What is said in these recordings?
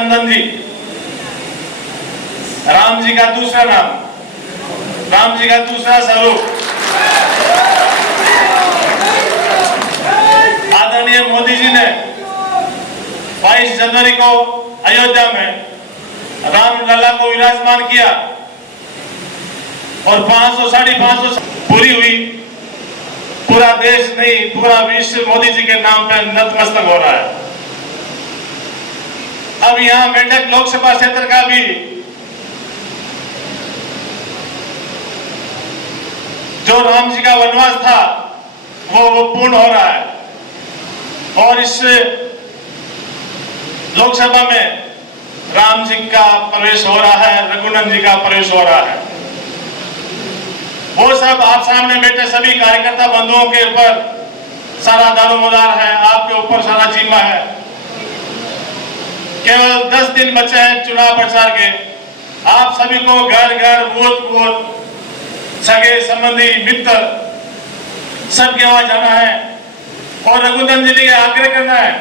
रघुनंदन जी, राम जी का दूसरा नाम, राम जी का दूसरा स्वरूप। आदरणीय मोदी जी ने 22 जनवरी को अयोध्या में रामलला को विराजमान किया और 500 साढ़े 500 पूरी हुई। पूरा देश नहीं, पूरा विश्व मोदी जी के नाम पर नतमस्तक हो रहा है। अब यहां मेंढक लोकसभा क्षेत्र का भी जो राम जी का वनवास था वो पूर्ण हो रहा है और इस लोकसभा में राम जी का प्रवेश हो रहा है, रघुनंदन जी का प्रवेश हो रहा है। वो सब आप सामने बैठे सभी कार्यकर्ता बंधुओं के ऊपर सारा दारोमदार है, आपके ऊपर सारा जिम्मा है। केवल 10 दिन बचे हैं चुनाव प्रचार के। आप सभी को घर घर बूथ बूथ सगे संबंधी मित्र सबके वहां जाना है और रघुनंदन जी के आग्रह करना है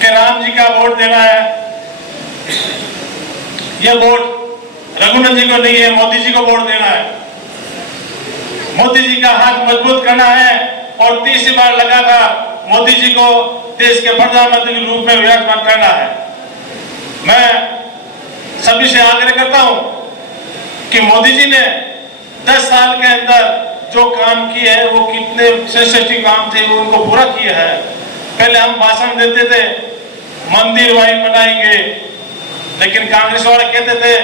कि राम जी का वोट देना है। यह वोट रघुनंदन जी को नहीं है, मोदी जी को वोट देना है। मोदी जी का हाथ मजबूत करना है और तीसरी बार लगातार मोदी जी को देश के प्रधानमंत्री के रूप में विराजमान करना है। मैं सभी से आग्रह करता हूं कि मोदी जी ने 10 साल के अंदर जो काम किए हैं वो कितने सेंसिटिव काम थे वो उनको पूरा किया है। पहले हम भाषण देते थे मंदिर वहीं बनाएंगे, लेकिन कांग्रेस वाले कहते थे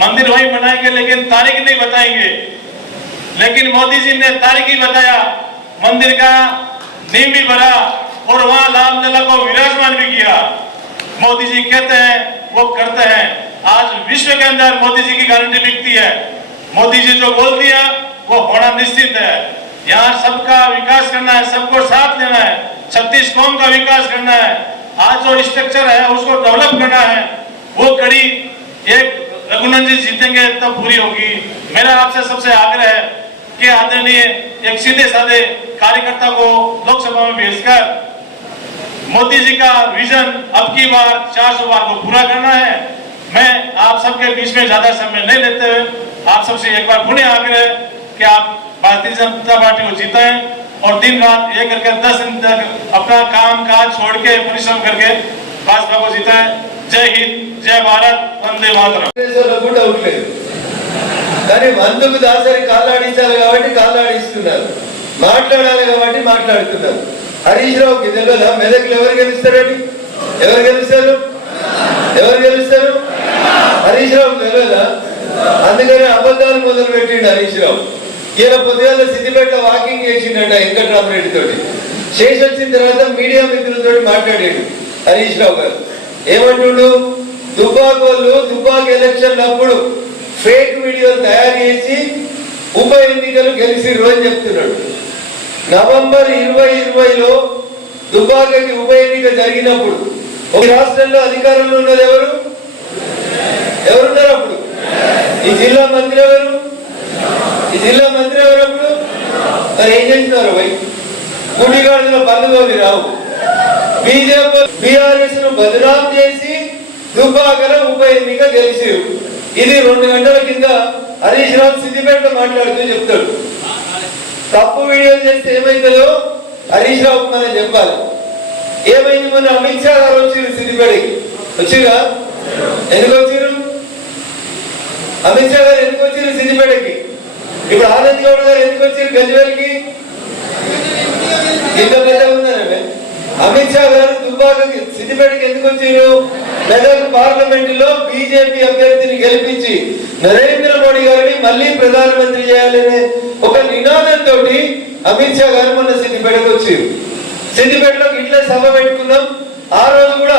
मंदिर वहीं बनाएंगे लेकिन तारीख नहीं बताएंगे। लेकिन मोदी जी ने तारीख ही बताया, मंदिर का नींव भी भरा और वहां रामलला को विराजमान भी किया। मोदी जी कहते हैं वो करते हैं। आज विश्व के अंदर मोदी जी की गारंटी बिकती है। मोदी जी जो बोल दिया वो होना निश्चित है। यहाँ सबका विकास करना है, सबको साथ लेना है, 36 कौम का विकास करना है। आज जो स्ट्रक्चर है उसको डेवलप करना है। वो कड़ी एक रघुनंदन जी जीतेंगे तब पूरी होगी। मेरा आपसे सबसे आग्रह है कि आदरणीय एक सीधे साधे कार्यकर्ता को लोकसभा में भेजकर मोदी जी का विजन अब की बार 400 बार को पूरा करना है। मैं आप सबके बीच में ज्यादा समय नहीं लेते हुए आप सबसे एक बार पुनः आग्रह कि आप भारतीय जनता पार्टी को जिताएं और दिन रात एक करके 10 दिन तक अपना काम काज छोड़ के परिश्रम करके भाजपा को जिताएं। जय हिंद, जय भारत, वंदे मातरम। కానీ మందుకు దాసరి కాలాడించాలి కాబట్టి కాలాడిస్తున్నారు, మాట్లాడాలి కాబట్టి మాట్లాడుతున్నారు. హరీష్ రావుకి తెలియదా మెదక్లో ఎవరు గెలుస్తారని? ఎవరు గెలుస్తారు? ఎవరు గెలుస్తారు? హరీష్ రావుకి తెలియదా? అందుకని అబద్ధాలు మొదలు పెట్టిండు హరీష్ రావు. ఈయన పొద్దుగాల సిద్దిపేట వాకింగ్ చేసిండట వెంకటరామరెడ్డి తోటి. శేష్ వచ్చిన తర్వాత మీడియా మిత్రులతో మాట్లాడాడు హరీష్ రావు గారు. ఏమంటుండు? దుబ్బాకోళ్ళు దుబ్బాక ఎలక్షన్ అప్పుడు ఫేక్ వీడియోలు తయారు చేసి ఉప ఎన్నికలు గెలిచిర్రు అని చెప్తున్నాడు. నవంబర్ 2020లో దుబ్బాకకి ఉప ఎన్నిక జరిగినప్పుడు ఒక రాష్ట్రంలో అధికారంలో ఉన్నది ఎవరు? ఎవరున్నారు అప్పుడు? ఈ జిల్లా మంత్రి ఎవరు? ఈ జిల్లా మంత్రి ఎవరు అప్పుడు? మరి ఏం చేస్తున్నారు? పోయి గుడిగాడులో బంధుగోవి రావు. బీజేపీ బీఆర్ఎస్ ను బదనాం చేసి దుబ్బాకలో ఉప ఎన్నిక గెలిచిరు. ఇది 2 గంటల కింద హరీష్ రావు సిద్దిపేట మాట్లాడుతూ చెప్తాడు. తప్పు వీడియోలు చేస్తే ఏమైతుందో హరీష్ రావుకి మనం చెప్పాలి. ఏమైంది? మన అమిత్ షా గారు వచ్చిరు సిద్దిపేటకి. వచ్చిరా? ఎందుకు వచ్చిరు? అమిత్ షా గారు ఎందుకు వచ్చిరు సిద్దిపేటకి? ఇప్పుడు ఆనంద్ గౌడ్ గారు ఎందుకు వచ్చిరు గజ్వేల్కి? ఇంత పెద్ద ఉన్నారే. అమిత్ షా గారు దుబ్బాకకి సిద్దిపేటకి ఎందుకు వచ్చిరు? మెదక్ పార్లమెంట్ లో బీజేపీ అభ్యర్థిని గెలిపించి నరేంద్ర మోడీ గారిని మళ్ళీ ప్రధానమంత్రి చేయాలనే ఒక నినాదంతో అమిత్ షా గారు మొన్న సిద్దిపేటకు వచ్చారు. సిద్దిపేటలో ఇట్లా సభ పెట్టుకున్నాం. ఆ రోజు కూడా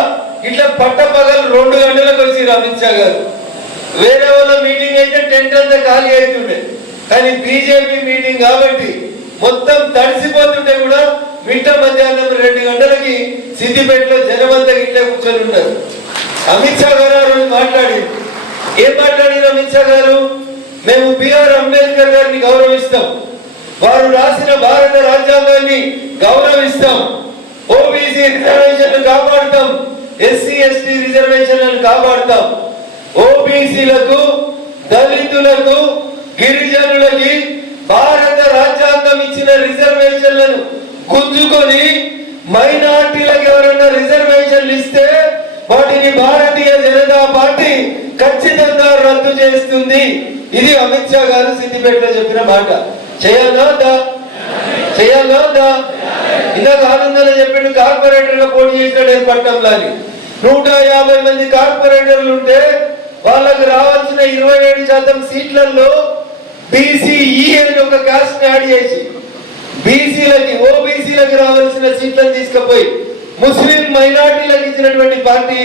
ఇట్లా పట్టపగలు 2 గంటలకు వచ్చారు అమిత్ షా గారు. వేరే వాళ్ళ మీటింగ్ అయితే టెంట్ అంతా ఖాళీ అవుతుండే, కానీ బీజేపీ మీటింగ్ కాబట్టి మొత్తం తడిసిపోతుంటే కూడా మిట్ట మధ్యాహ్నం 2 గంటలకి సిద్దిపేటలో జనమంతా ఇట్లా కూర్చొని ఉన్నారు. అమిత్ షా గారు ఆ రోజు మాట్లాడారు. ఏం మాట్లాడారు అమిత్ షా గారు? మేము బిఆర్ అంబేద్కర్ గారిని గౌరవిస్తాం, వారు రాసిన భారత రాజ్యాంగాన్ని గౌరవిస్తాం, ఓబీసీ రిజర్వేషన్ కాపాడుతాం, ఎస్సీ ఎస్టీ రిజర్వేషన్లను కాపాడుతాం. ఓబీసీలకు, దళితులకు, గిరిజనులకి భారత రాజ్యాంగం ఇచ్చిన రిజర్వేషన్లను గుంజుకొని మైనార్టీలకు ఎవరైనా రిజర్వేషన్లు ఇస్తే వాటిని భారతీయ జనతా పార్టీ ఖచ్చితంగా రద్దు చేస్తుంది. ఇది అమిత్ షా గారు సిద్దిపేటలో చెప్పిన మాట. చేయాలా? ఇందాక ఆనందంలో చెప్పిండు కార్పొరేటర్ గా పోటీ చేసినాడు పట్టణంలో. 150 మంది కార్పొరేటర్లు ఉంటే వాళ్ళకు రావాల్సిన 27% సీట్లలో బీసీఈ అని ఒక కాస్ట్ యాడ్ చేసి బీసీలకి, ఓబీసీలకి రావాల్సిన సీట్లను తీసుకుపోయి ముస్లిం మైనార్టీలకు ఇచ్చినటువంటి పార్టీ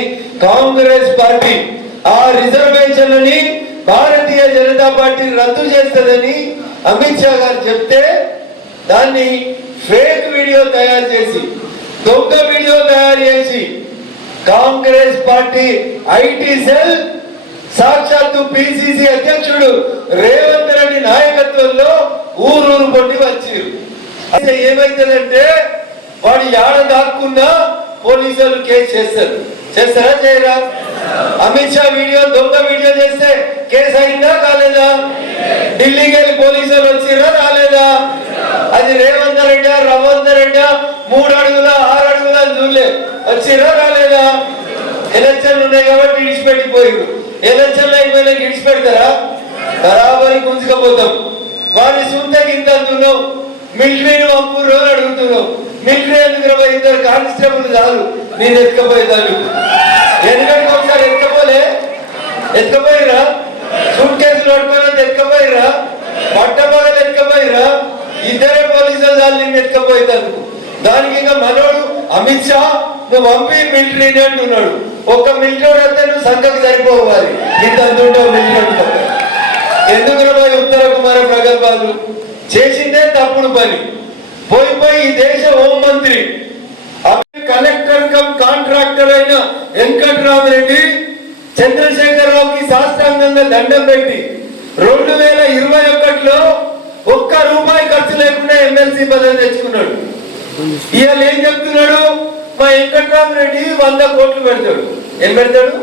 కాంగ్రెస్ పార్టీ. ఆ రిజర్వేషన్లని భారతీయ జనతా పార్టీ రద్దు చేస్తుందని అమిత్ షా గారు చెప్తే దాన్ని ఫేక్ వీడియో తయారు చేసి, దొంగ వీడియో తయారు చేసి కాంగ్రెస్ పార్టీ ఐటీ సెల్ సాక్షాత్తు పిసిసి అధ్యక్షుడు రేవంత్ రెడ్డి నాయకత్వంలో ఊరూరు పొట్టి వచ్చారు. అయితే ఏమైతుందంటే వాడు యాడ దాక్కున్నా పోలీసులు కేసు చేస్తారా చేయరా? అమిత్ షా వీడియో దొంగ వీడియో చేస్తే కేసు అయిందా కాలేదా? ఢిల్లీకి వెళ్ళి పోలీసులు వచ్చిరా రాలేదా? అది రేవంత్ రెడ్డి రవంత్ రెడ్డి 3 అడుగుల 6 అడుగుల చూడలే, వచ్చిరా రాలేదా? ఎలక్షన్లు ఉన్నాయి కాబట్టి విడిచిపెట్టిపోయారు. ఎలక్షన్లు అయిపోయినా విడిచిపెడతారా? బరాబరి గుంజుకపోతాం. వారి సొంతకి ఇంత అంటున్నాం, మిలిటరీని పంపురు అని అడుగుతున్నాం. మిలిటరీ ఎందుకు 22 కానిస్టేబుల్ చాలు నేను ఎత్తుకపోయేదాన్ని. ఎందుకంటే ఒకసారి ఎత్తుకపోయిరా, సూట్ కేసులు పట్టుకోవడం ఎత్తుకపోయిరా, పట్టపగలు ఎత్తుకపోయిరా, 2 పోలీసులు చాలు నేను ఎత్తుకపోయేదాన్ని. దానికి ఇంకా మనోడు అమిత్ షా నువ్వు పంపి మిలిటరీని అంటున్నాడు. ఒక్క మిలిటరీ వస్తే నువ్వు సంఘకు సరిపోవాలి. ఇంత అంటుంటావు మిలిటరీ పక్క. ఎందుకు ఉత్తర కుమార ప్రగల్భాలు చేసిందే తప్పుడు పని. పోయి ఈ దేశ హోంమంత్రి కలెక్టర్ కమ్ కాంట్రాక్టర్ అయిన వెంకట్రామరెడ్డి చంద్రశేఖరరావుకి శాస్త్రాంగంగా దండం పెట్టి 2021లో ₹1 ఖర్చు లేకుండా ఎమ్మెల్సీ పదవి తెచ్చుకున్నాడు. ఇవాళ ఏం చెప్తున్నాడు? మా వెంకట్రామరెడ్డి 100 కోట్లు పెడతాడు. ఏం పెడతాడు?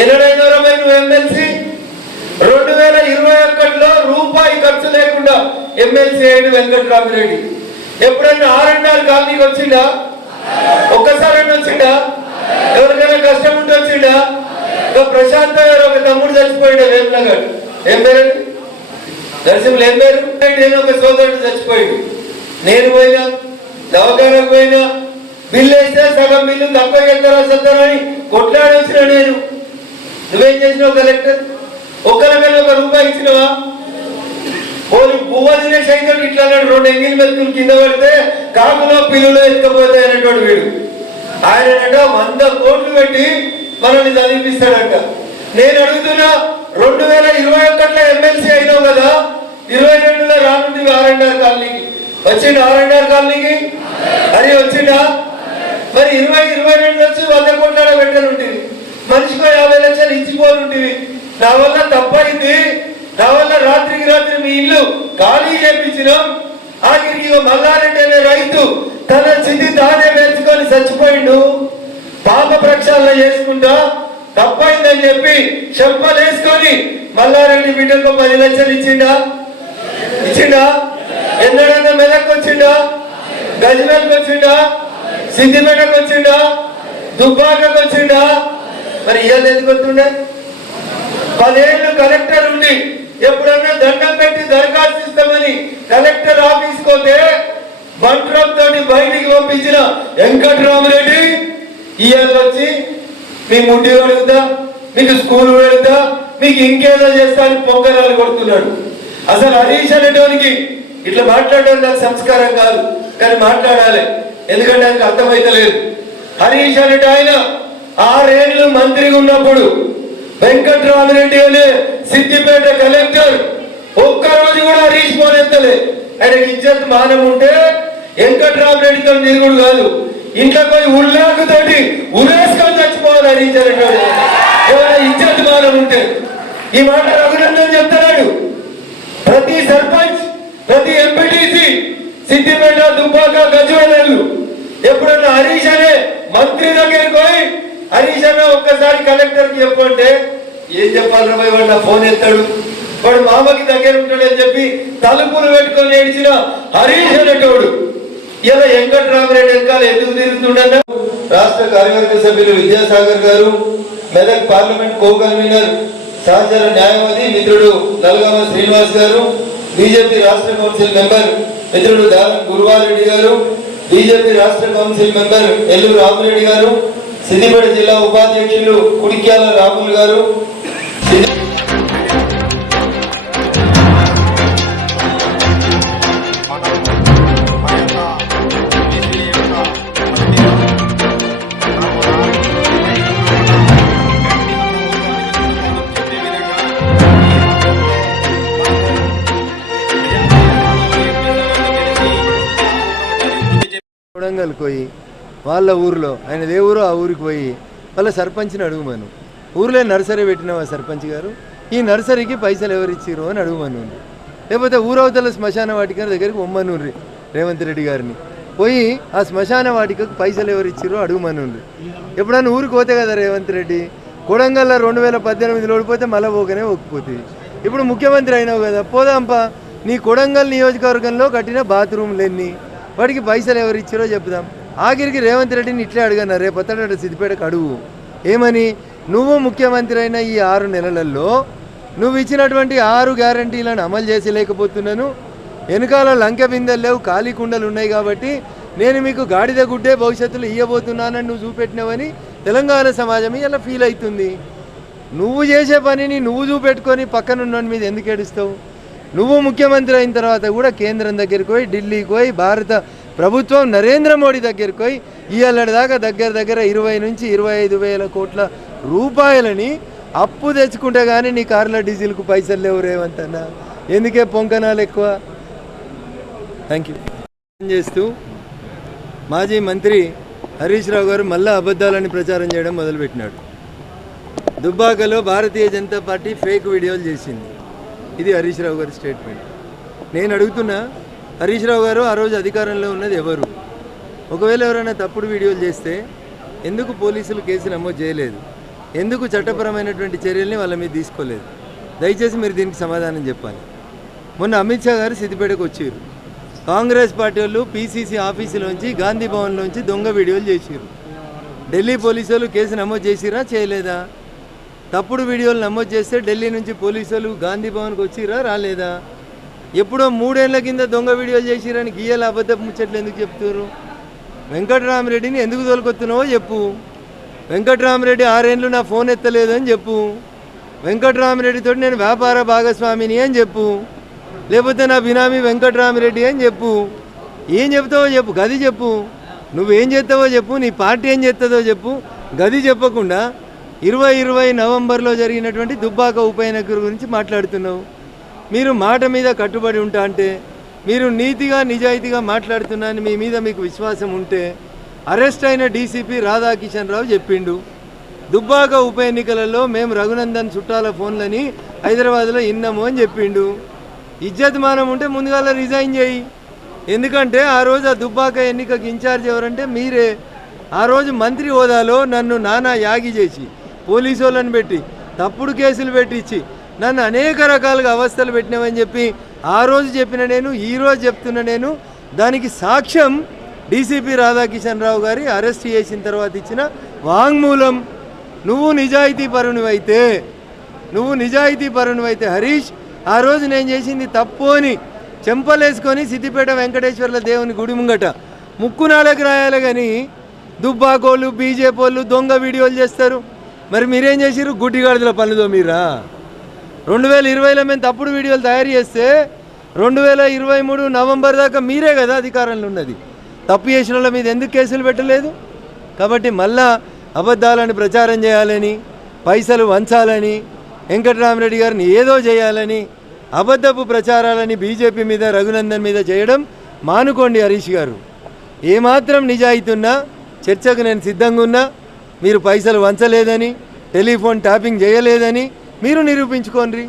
ఎన్నడైనా నువ్వు ఎమ్మెల్సీ 2021లో ₹1 ఖర్చు లేకుండా ఎమ్మెల్సీ అయ్యాడు వెంకట్రామరెడ్డి. ఎప్పుడన్నా R&R కాలనీకి వచ్చిండా? ఒక్కసారి వచ్చిండా? ఎవరికైనా కష్టం ఉంటే వచ్చిండా? ప్రశాంత్ గారు ఒక తమ్ముడు చచ్చిపోయాడు వేమనగర్. ఏం పేరు? దర్శనం ఏం పేరు? నేను ఒక సోదరుడు చచ్చిపోయాడు. నేను పోయినా దవాఖానకు పోయినా బిల్లు వేస్తే సగం బిల్లు తక్కువ చేస్తారా కొట్లాడి వచ్చిన నేను. నువ్వేం చేసినావు కలెక్టర్? ఒక్కరికైనా ₹1 ఇచ్చినవా? పువ్వ దినేష్ అయితే ఇట్లా అన్నాడు, 2 ఎంగిల్ మెతుకులు కింద పడితే కాకులో పిల్లులో ఎత్తుకపోతాయి అనేటువంటి వీడు. ఆయనంట 100 కోట్లు పెట్టి మనల్ని చదివిపిస్తాడంట. నేను అడుగుతున్నా, 2021లో ఎమ్మెల్సీ అయినావు కదా, 22లో రానుంది R&R కాలనీకి. వచ్చిండు R&R కాలనీకి? అది వచ్చిండా? మరి 2022 వచ్చి 100 కోట్ల పెట్టని ఉంటుంది. మనిషికో 50 లక్షలు ఇచ్చిపోతుంటివి. నా వల్ల తప్పైంది, నా వల్ల రాత్రికి రాత్రి మీ ఇల్లు ఖాళీ చేయించినాం. ఆఖరికి మల్లారెడ్డి అనే రైతు తన స్థితి తానే నేర్చుకొని చచ్చిపోయిండు. పాప ప్రక్షాళన చేసుకుంటా తప్పైందని చెప్పి చెంపలు వేసుకొని మల్లారెడ్డి బిడ్డకు 10 లక్షలు ఇచ్చిండా? ఎన్నడన్నా మెదక్ వచ్చిండా? గజ్వేల్కి వచ్చిండా? సిద్దిపేటకు వచ్చిండా? దుబ్బాకకు వచ్చిండా? మరి ఇవాళ ఎందుకు వస్తుండే? 10 ఏళ్ళు కలెక్టర్ ఉండి ఎప్పుడన్నా దండం పెట్టి దరఖాస్తు ఇస్తామని కలెక్టర్ ఆఫీస్ పోతే బంట్రం తోటి బయటికి పంపించిన వెంకట్రామరెడ్డి ఇవాళ వచ్చి మీ ముడ్డి అడుగుతా, మీకు స్కూల్ పెడతా, మీకు ఇంకేదో చేస్తా అని పొంగరాలు కొడుతున్నాడు. అసలు హరీష్ అనేటోనికి ఇట్లా మాట్లాడడం నాకు సంస్కారం కాదు, కానీ మాట్లాడాలి, ఎందుకంటే ఆయనకు అర్థమైతలేదు. హరీష్ అనేట ఆయన 6 ఏళ్ళు మంత్రిగా ఉన్నప్పుడు వెంకట్రామరెడ్డి అనే సిద్దిపేట కలెక్టర్ ఒక్కరోజు కూడా హరీష్ ఫోన్ ఎత్తలే. ఆయనకి ఇజ్జత్ మానం ఉంటే వెంకట్రామరెడ్డితో తిరుగుడు కాదు, ఇంట్లో పోయి ఉల్లాకుతోటి ఉరేసుకొని చచ్చిపోవాలి హరీష్ అనేటోడు. ఏమైనా ఇజ్జత్ మానం ఉంటే ఈ మాట రఘునందన్ చెప్తున్నాడు. ప్రతి సర్పంచ్, ప్రతి ఎంపీటీసీ సిద్దిపేట, దుబ్బాక, గజ్వేల్ ఎప్పుడన్నా హరీష్ అనే మంత్రి దగ్గరికి పోయి హరీష్ అన్న ఒక్కసారి కలెక్టర్కి చెప్పంటే ఏం చెప్పాలి రా వాడు నా ఫోన్ ఎత్తాడు, వాడు మామకి దగ్గర ఉంటాడు అని చెప్పి తలుపులు పెట్టుకొని ఏడిచిన హరీష్ అనేటోడు ఇలా వెంకట్రామరెడ్డి వెనకాల ఎందుకు తిరుగుతుండన్నా? రాష్ట్ర కార్యవర్గ సభ్యులు విద్యాసాగర్ గారు, మెదక్ పార్లమెంట్ కో కన్వీనర్ సహచర న్యాయవాది మిత్రుడు నల్గామ శ్రీనివాస్ గారు, బీజేపీ రాష్ట్ర కౌన్సిల్ మెంబర్ మిత్రుడు దానం గురువారెడ్డి గారు, బీజేపీ రాష్ట్ర కౌన్సిల్ మెంబర్ ఎల్లూరు రామిరెడ్డి గారు, సిద్దిపేట జిల్లా ఉపాధ్యక్షులు కుడిక్యాల రాములు గారు, కొడంగల్ పోయి వాళ్ళ ఊరిలో ఆయన ఏ ఊరో ఆ ఊరికి పోయి వాళ్ళ సర్పంచ్ని అడుగుమను, ఊర్లో నర్సరీ పెట్టిన సర్పంచ్ గారు ఈ నర్సరీకి పైసలు ఎవరిచ్చిరు అని అడుగుమను, లేకపోతే ఊరవతల శ్మశాన వాటిక దగ్గరికి ఒమ్మనూరి రేవంత్ రెడ్డి గారిని పోయి ఆ శ్మశాన వాటికకు పైసలు ఎవరిచ్చిరో అడుగుమనుండ్రి. ఎప్పుడన్నా ఊరికి పోతే కదా రేవంత్ రెడ్డి, కొడంగల్లో 2018 ఓడిపోతే మళ్ళీ పోకనే ఒక్కిపోతుంది. ఇప్పుడు ముఖ్యమంత్రి అయినావు కదా, పోదాంపా నీ కొడంగల్ నియోజకవర్గంలో కట్టిన బాత్రూమ్లన్నీ వాడికి పైసలు ఎవరు ఇచ్చారో చెప్దాం. ఆఖరికి రేవంత్ రెడ్డిని ఇట్లే అడగన్నారు, రేపు పొద్దుట సిద్దిపేటకు అడుగు ఏమని, నువ్వు ముఖ్యమంత్రి అయిన ఈ 6 నెలలలో నువ్వు ఇచ్చినటువంటి 6 గ్యారంటీలను అమలు చేసి లేకపోతున్నాను, వెనకాల లంకె బిందెలు లేవు ఖాళీ కుండలు ఉన్నాయి కాబట్టి నేను మీకు గాడిద గుడ్డే భవిష్యత్తులో ఇవ్వబోతున్నానని నువ్వు చూపెట్టినావని తెలంగాణ సమాజం ఇలా ఫీల్ అవుతుంది. నువ్వు చేసే పనిని నువ్వు చూపెట్టుకొని పక్కనున్న మీద ఎందుకు ఏడుస్తావు? నువ్వు ముఖ్యమంత్రి అయిన తర్వాత కూడా కేంద్రం దగ్గరికి పోయి, ఢిల్లీకి పోయి, భారత ప్రభుత్వం నరేంద్ర మోడీ దగ్గరికి పోయి ఇవాళ దాకా దగ్గర 20 నుంచి 25 వేల కోట్ల రూపాయలని అప్పు తెచ్చుకుంటే కానీ నీ కార్ల డీజిల్కు పైసలు లేవు రేవంత్ అన్న, ఎందుకే పొంకనాలు ఎక్కువ. థ్యాంక్ యూ చేస్తూ మాజీ మంత్రి హరీష్ రావు గారు మళ్ళీ అబద్ధాలని ప్రచారం చేయడం మొదలుపెట్టినాడు. దుబ్బాకలో భారతీయ జనతా పార్టీ ఫేక్ వీడియోలు చేసింది, ఇది హరీష్ రావు గారి స్టేట్మెంట్. నేను అడుగుతున్నా, హరీష్ రావు గారు ఆ రోజు అధికారంలో ఉన్నది ఎవరు? ఒకవేళ ఎవరైనా తప్పుడు వీడియోలు చేస్తే ఎందుకు పోలీసులు కేసు నమోదు చేయలేదు? ఎందుకు చట్టపరమైనటువంటి చర్యల్ని వాళ్ళ మీద తీసుకోలేదు? దయచేసి మీరు దీనికి సమాధానం చెప్పాలి. మొన్న అమిత్ షా గారు సిద్దిపేటకు వచ్చారు, కాంగ్రెస్ పార్టీ వాళ్ళు పీసీసీ ఆఫీసులోంచి గాంధీ భవన్లోంచి దొంగ వీడియోలు చేసారు. ఢిల్లీ పోలీసులు కేసు నమోదు చేసిరా చేయలేదా? తప్పుడు వీడియోలు నమోదు చేస్తే ఢిల్లీ నుంచి పోలీసులు గాంధీ భవన్కి వచ్చిరా రాలేదా? ఎప్పుడో 3 ఏళ్ల కింద దొంగ వీడియోలు చేసిరని గీయాల అబద్ధపు ముచ్చట్లు ఎందుకు చెప్తారు? వెంకట్రామరెడ్డిని ఎందుకు తోలుకొస్తున్నావో చెప్పు. వెంకట్రామరెడ్డి 6 ఏళ్ళు నా ఫోన్ ఎత్తలేదు అని చెప్పు. వెంకట్రామరెడ్డితో నేను వ్యాపార భాగస్వామిని అని చెప్పు. లేకపోతే నా బినామీ వెంకట్రామరెడ్డి అని చెప్పు. ఏం చెప్తావో చెప్పు, గది చెప్పు. నువ్వేం చేస్తావో చెప్పు, నీ పార్టీ ఏం చేస్తుందో చెప్పు. గది చెప్పకుండా 2020 నవంబర్లో జరిగినటువంటి దుబ్బాక ఉప ఎన్నిక గురించి మాట్లాడుతున్నావు. మీరు మాట మీద కట్టుబడి ఉంటా అంటే, మీరు నీతిగా నిజాయితీగా మాట్లాడుతున్నాను మీ మీద మీకు విశ్వాసం ఉంటే, అరెస్ట్ అయిన డీసీపీ రాధాకిషన్ రావు చెప్పిండు, దుబ్బాక ఉప ఎన్నికలలో మేము రఘునందన్ చుట్టాల ఫోన్లని హైదరాబాద్లో ఇన్నాము అని చెప్పిండు. ఇజ్జత్ మానం ఉంటే ముందుగా రిజైన్ చేయి. ఎందుకంటే ఆ రోజు ఆ దుబ్బాక ఎన్నికకి ఇన్ఛార్జ్ ఎవరంటే మీరే. ఆ రోజు మంత్రి హోదాలో నన్ను నానా యాగి చేసి పోలీసు వాళ్ళని పెట్టి తప్పుడు కేసులు పెట్టించి నన్ను అనేక రకాలుగా అవస్థలు పెట్టినామని చెప్పి ఆ రోజు చెప్పిన నేను, ఈరోజు చెప్తున్న నేను. దానికి సాక్ష్యం డీసీపీ రాధాకిషన్ రావు గారి అరెస్ట్ చేసిన తర్వాత ఇచ్చిన వాంగ్మూలం. నువ్వు నిజాయితీ పరునివైతే హరీష్, ఆ రోజు నేను చేసింది తప్పు అని చెంపలేసుకొని సిద్దిపేట వెంకటేశ్వర్ల దేవుని గుడి ముంగట ముక్కునాళ్ళకి రాయాలి. కానీ దుబ్బాకోళ్ళు బీజేపీ వాళ్ళు దొంగ వీడియోలు చేస్తారు. మరి మీరేం చేసిరు? గుడ్డిగాడిదల పనులతో మీరా 2020లో మేము తప్పుడు వీడియోలు తయారు చేస్తే 2023 నవంబర్ దాకా మీరే కదా అధికారంలో ఉన్నది. తప్పు చేసిన వాళ్ళ మీద ఎందుకు కేసులు పెట్టలేదు? కాబట్టి మళ్ళా అబద్ధాలను ప్రచారం చేయాలని, పైసలు వంచాలని, వెంకట్రామరెడ్డి గారిని ఏదో చేయాలని, అబద్ధపు ప్రచారాలని బీజేపీ మీద రఘునందన్ మీద చేయడం మానుకోండి. హరీష్ గారు ఏమాత్రం నిజాయితీ ఉన్నా చర్చకు నేను సిద్ధంగా ఉన్నా. మీరు పైసలు వంచలేదని, టెలిఫోన్ ట్యాపింగ్ చేయలేదని మీరు నిరూపించుకోండి.